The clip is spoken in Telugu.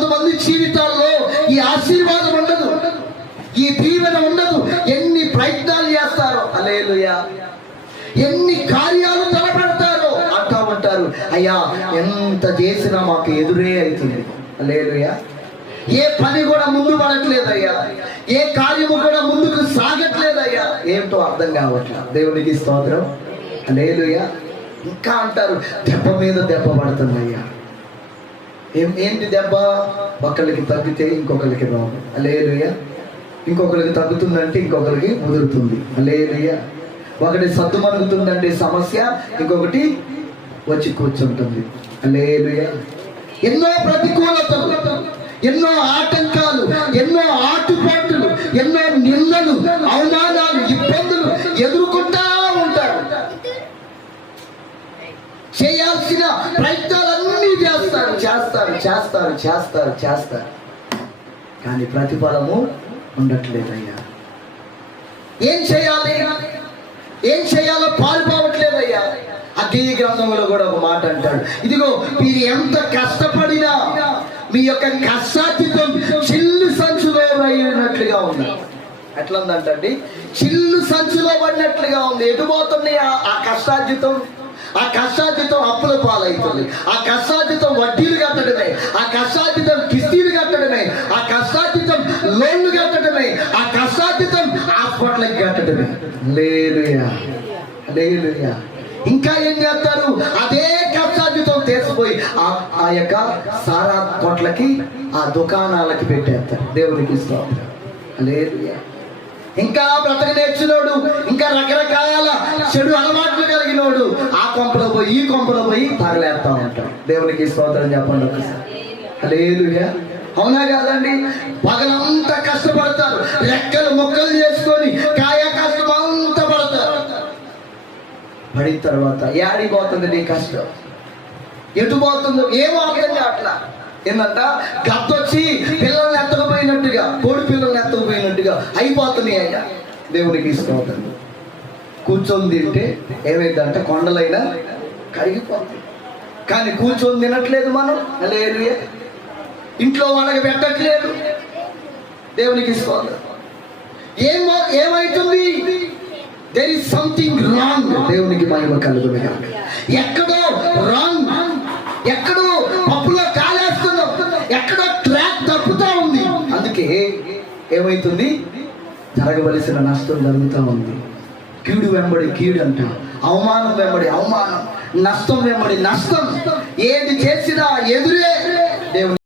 కొంతమంది జీవితాల్లో ఈ ఆశీర్వాదం ఉండదు, ఈ దీవెన ఉండదు. ఎన్ని ప్రయత్నాలు చేస్తారో, హల్లెలూయా, ఎన్ని కార్యాలు తలపెడతారో అంటా ఉంటారు, అయ్యా ఎంత చేసినా మాకు ఎదురే అవుతుంది. హల్లెలూయా. ఏ పని కూడా ముందు పడట్లేదయ్యా, ఏ కార్యము కూడా ముందుకు సాగట్లేదయ్యా, ఏంటో అర్థం కావట్లేదు. దేవునికి స్తోత్రం. హల్లెలూయా. ఇంకా అంటారు, దెబ్బ మీద దెబ్బ పడుతుందయ్యా. ఏంటి దెబ్బ? ఒకరికి తగ్గితే ఇంకొకరికి రాదు. హల్లెలూయా. ఇంకొకరికి తగ్గుతుందంటే ఇంకొకరికి ముదురుతుంది. హల్లెలూయా. ఒకటి సద్దుమణుగుతుందంటే సమస్య, ఇంకొకటి వచ్చి కూర్చుంటుంది. హల్లెలూయా. ఎన్నో ప్రతికూలతలు, ఎన్నో ఆటంకాలు, ఎన్నో ఆటుపాట్లు, ఎన్నో నిందలు, అవమానాలు, ఇబ్బందులు ఎదుర్కొంటా ఉంటారు. చేయాల్సిన ప్రయత్నాలన్నీ చేస్తారు చేస్తారు చేస్తారు చేస్తారు చేస్తారు కానీ ప్రతిఫలము ఉండట్లేదయ్యా. ఏం చేయాలి, ఏం చేయాలో పాల్పోవట్లేదయ్యా. అగ్ని గ్రంథంలో కూడా ఒక మాట అంటాడు, ఇదిగో మీరు ఎంత కష్టపడినా మీ యొక్క కష్టాతీతం చిల్లు సంచులో అయినట్లుగా ఉంది. ఎట్లా ఉందంటండి? చిల్లు సంచులో పడినట్లుగా ఉంది. ఎటుపోతుంది ఆ కష్టార్జితం? ఆ కష్టార్జితం అప్పుల పాలవుతుంది, ఆ కష్టార్జితం వడ్డీలు కట్టడమే, ఆ కష్టార్జితం కిస్తీలు కట్టడమే, ఆ కష్టార్జితం లోన్లు కట్టడమే, ఆ కష్టార్జితం హాస్పిటల్కి కట్టడమే. హల్లెలూయా, హల్లెలూయా. ఇంకా ఏం చేస్తారు? అదే కష్టార్జితం తీసుకుపోయి ఆ యొక్క సారా కొట్లకి, ఆ దుకాణాలకి పెట్టేస్తారు. దేవునికి స్తోత్రం. హల్లెలూయా. ఇంకా బ్రతక నేర్చినోడు, ఇంకా రకరకాల చెడు అలవాట్లు కలిగినోడు ఆ కొంపలో పోయి ఈ కొంపలో పోయి తగలేస్తా ఉంటాడు. దేవునికి స్తోత్రం చెప్పండి ఒకసారి. హల్లెలూయా. అవునా కాదండి? పగలంతా కష్టపడతారు, రెక్కలు మొక్కలు చేసుకొని కాయ కష్టం అంతా పడతారు. పడిన తర్వాత ఏడిపోతుంది నీ కష్టం? ఎటు పోతుందో ఏమో అర్థం కావట్లా. ఏంటంట? గద్దొచ్చి పిల్లల్ని ఎత్తకపోయినట్టుగా, కోడి పిల్లల్ని ఎత్తకపోయినట్టుగా అయిపోతున్నాయి అయ్యా. దేవునికి స్తోత్రం. కూర్చొని తింటే ఏమైందంటే కొండలైనా కరిగిపోతుంది, కానీ కూర్చొని తినట్లేదు మనం. హల్లెలూయా. ఇంట్లో వాళ్ళకి పెట్టట్లేదు. దేవునికి స్తోత్రం. ఏమైతుంది? There is something wrong. దేవునికి మహిమ కలుగును గాక. ఎక్కడో రాంగ్, ఎక్కడో పప్పులో కాలేస్తున్నాం, ఎక్కడో ట్రాక్ తప్పుతా ఉంది. అందుకే ఏమైతుంది? జరగవలసిన నష్టం జరుగుతూ ఉంది. కీడు వెంబడి కీడు అంట, అవమానం వెంబడి అవమానం, నష్టం వెంబడి నష్టం. ఏది చేసినా ఎదురే. దేవుని